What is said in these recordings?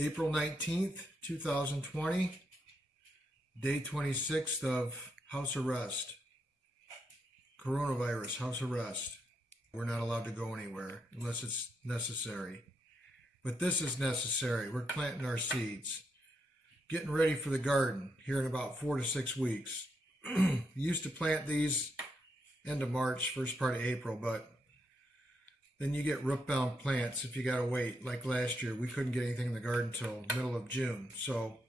April 19th, 2020, day 26th of house arrest. Coronavirus, house arrest. We're not allowed to go anywhere unless it's necessary. But this is necessary. We're planting our seeds. Getting ready for the garden here in about 4 to 6 weeks. Used to plant these end of March, first part of April, but then you get root-bound plants if you gotta wait. Like last year, we couldn't get anything in the garden until middle of June. So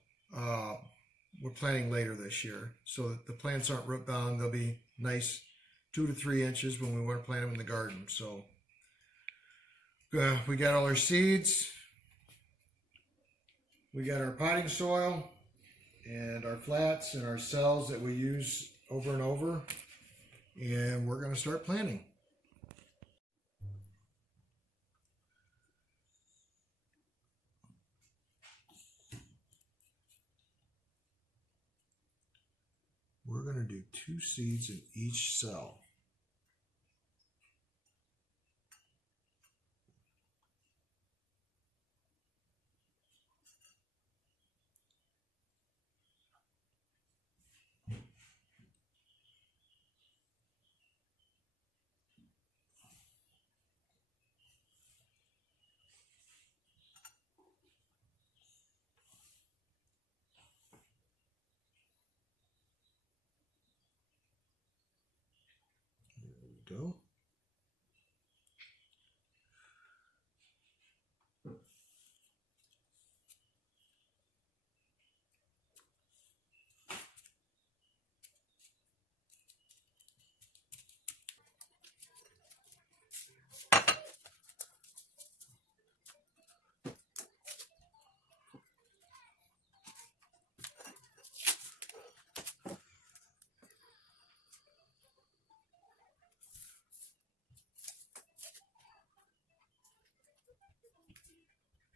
we're planting later this year. So that the plants aren't root-bound, they'll be nice 2 to 3 inches when we want to plant them in the garden. So we got all our seeds. We got our potting soil and our flats and our cells that we use over and over. And we're going to start planting. We're going to do 2 seeds in each cell. Go.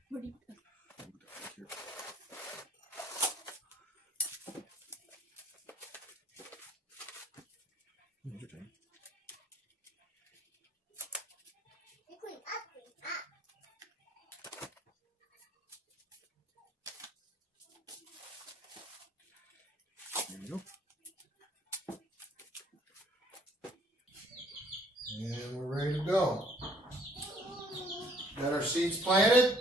What do you There you go. And we're ready to go. Got our seeds planted.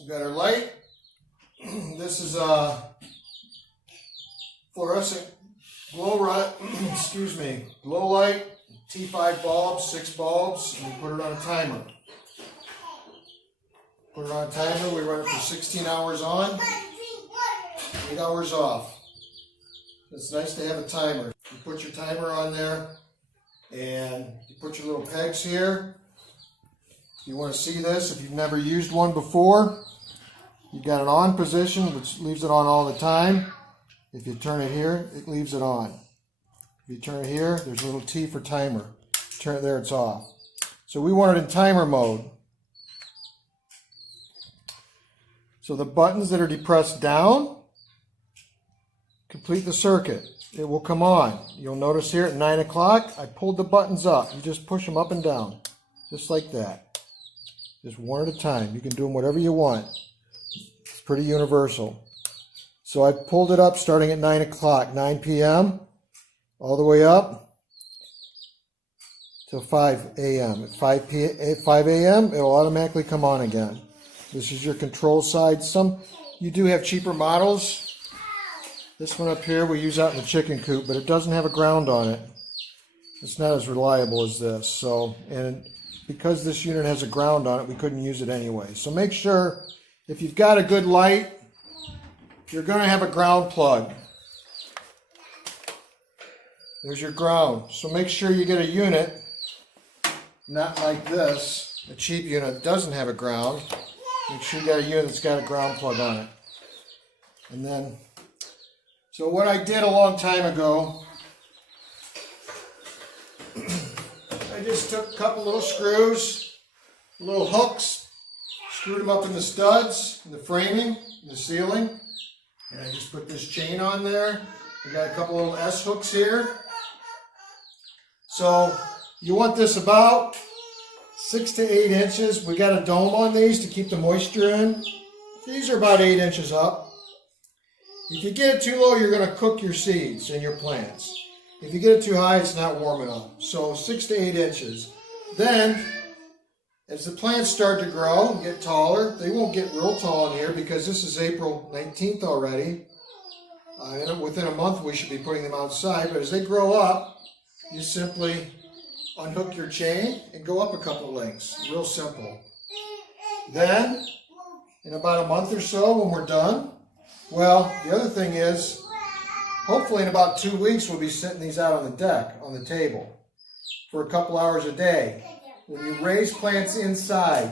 We got our light. This is a fluorescent glow glow light, T5 bulbs, 6 bulbs, and we put it on a timer. Put it on a timer, we run it for 16 hours on, 8 hours off. It's nice to have a timer. You put your timer on there, and you put your little pegs here. You want to see this if you've never used one before. You've got an on position, which leaves it on all the time. If you turn it here, it leaves it on. If you turn it here, there's a little T for timer. Turn it there, it's off. So we want it in timer mode. So the buttons that are depressed down complete the circuit. It will come on. You'll notice here at 9 o'clock, I pulled the buttons up. You just push them up and down, just like that. Just one at a time. You can do them whatever you want. It's pretty universal. So I pulled it up starting at 9 o'clock, 9 p.m., all the way up to 5 a.m. At 5 a.m., it'll automatically come on again. This is your control side. You do have cheaper models. This one up here we use out in the chicken coop, but it doesn't have a ground on it. It's not as reliable as this. So, and because this unit has a ground on it, we couldn't use it anyway. So make sure, if you've got a good light, you're going to have a ground plug. There's your ground. So make sure you get a unit, not like this, a cheap unit that doesn't have a ground. Make sure you got a unit that's got a ground plug on it. And then, so what I did a long time ago, I just took a couple little screws, little hooks, screwed them up in the studs, in the framing, in the ceiling, and I just put this chain on there. I got a couple little S hooks here. So you want this about 6 to 8 inches. We got a dome on these to keep the moisture in. These are about 8 inches up. If you get it too low, you're going to cook your seeds and your plants. If you get it too high, it's not warm enough. So 6 to 8 inches. Then, as the plants start to grow and get taller, they won't get real tall in here because this is April 19th already. Within a month, we should be putting them outside. But as they grow up, you simply unhook your chain and go up a couple lengths. Real simple. Then, in about a month or so when we're done, well, the other thing is, hopefully in about 2 weeks we'll be setting these out on the deck, on the table, for a couple hours a day. When you raise plants inside,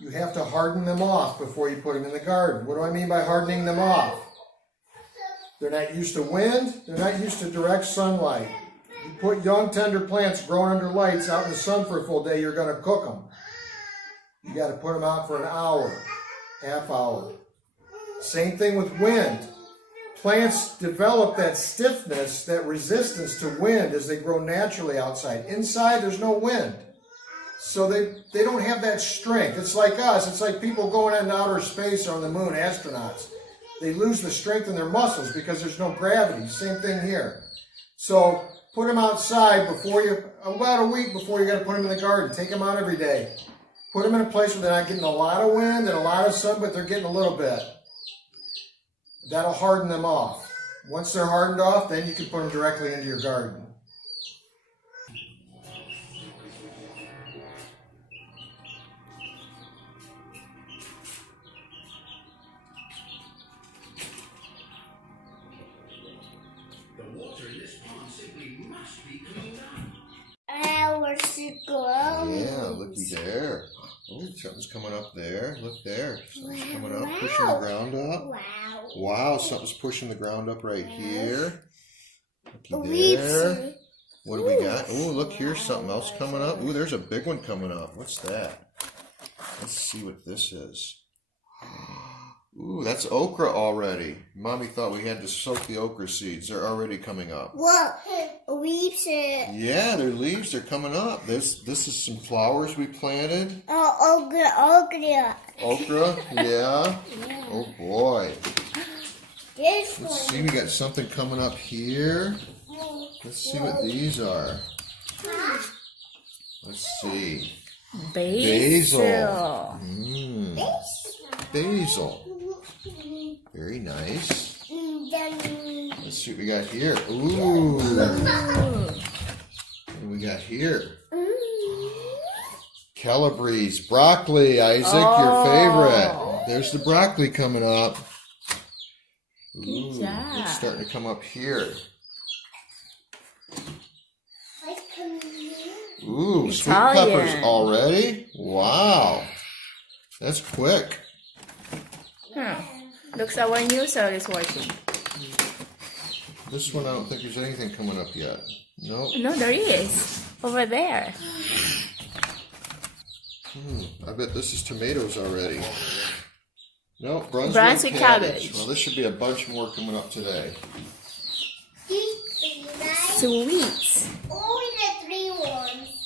you have to harden them off before you put them in the garden. What do I mean by hardening them off? They're not used to wind, they're not used to direct sunlight. You put young tender plants growing under lights out in the sun for a full day, you're going to cook them. You got to put them out for an hour, half hour. Same thing with wind. Plants develop that stiffness, that resistance to wind as they grow naturally outside. Inside, there's no wind. So they don't have that strength. It's like us. It's like people going into outer space or on the moon, astronauts. They lose the strength in their muscles because there's no gravity. Same thing here. So put them outside about a week before you got to put them in the garden. Take them out every day. Put them in a place where they're not getting a lot of wind and a lot of sun, but they're getting a little bit. That'll harden them off. Once they're hardened off, then you can put them directly into your garden. The water in this pond simply must be cleaned up. Where's it going? Yeah, looky there. Oh, something's coming up there. Look there. Something's coming up, Wow. pushing the ground up. Wow. Wow, something's pushing the ground up right here. Looky Leaves. there. What do we got? Oh, look, here's Wow. something else coming up. Ooh, there's a big one coming up. What's that? Let's see what this is. Ooh, that's okra already. Mommy thought we had to soak the okra seeds. They're already coming up. What? Leaves it. Yeah, their leaves are coming up. This is some flowers we planted. Oh, okra. Okra, yeah. Yeah. Oh boy. This Let's one. see, we got something coming up here. Let's see what these are. Let's see. Basil. Basil. Very nice. Let's see what we got here. Ooh. What do we got here? Calabrese. Broccoli, Isaac, your favorite. There's the broccoli coming up. Ooh, job. it's starting to come up here. Ooh, sweet Italian. peppers already? Wow. That's quick. Looks like our new cell is working. This one, I don't think there's anything coming up yet. Nope. No, there is. Over there. I bet this is tomatoes already. Nope, Brunswick, Brunswick cabbage. Well, this should be a bunch more coming up today. Sweets. Only the 3 ones.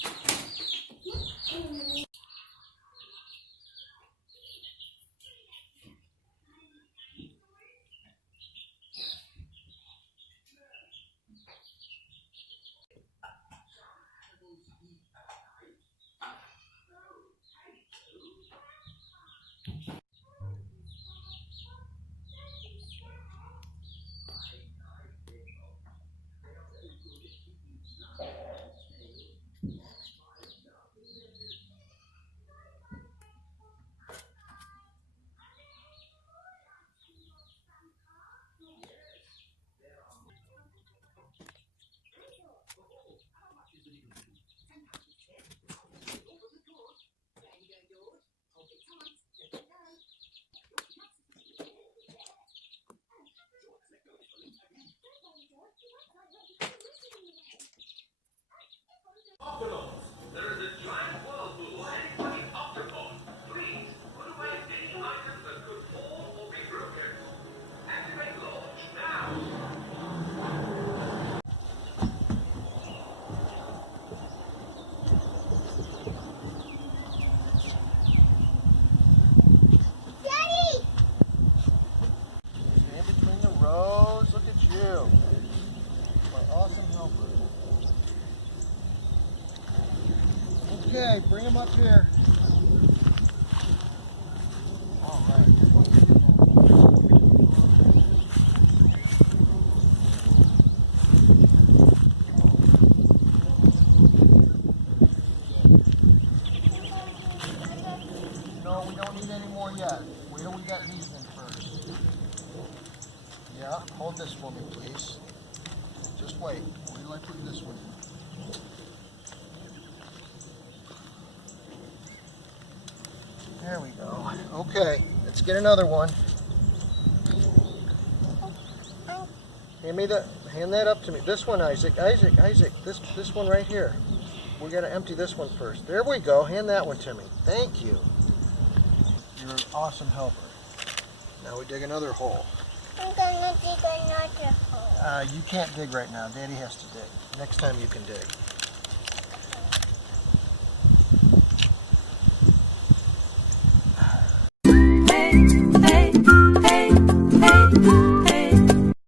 Okay, bring them up here. All right. This one's beautiful. No, we don't need any more yet. Wait till we got these in first. Yeah, hold this for me, please. Just wait. Wait till I put this one in. There we go. Okay, let's get another one. Hand that up to me. This one, Isaac. Isaac. This one right here. We gotta empty this one first. There we go. Hand that one to me. Thank you. You're an awesome helper. Now we dig another hole. I'm gonna dig another hole. You can't dig right now. Daddy has to dig. Next time you can dig.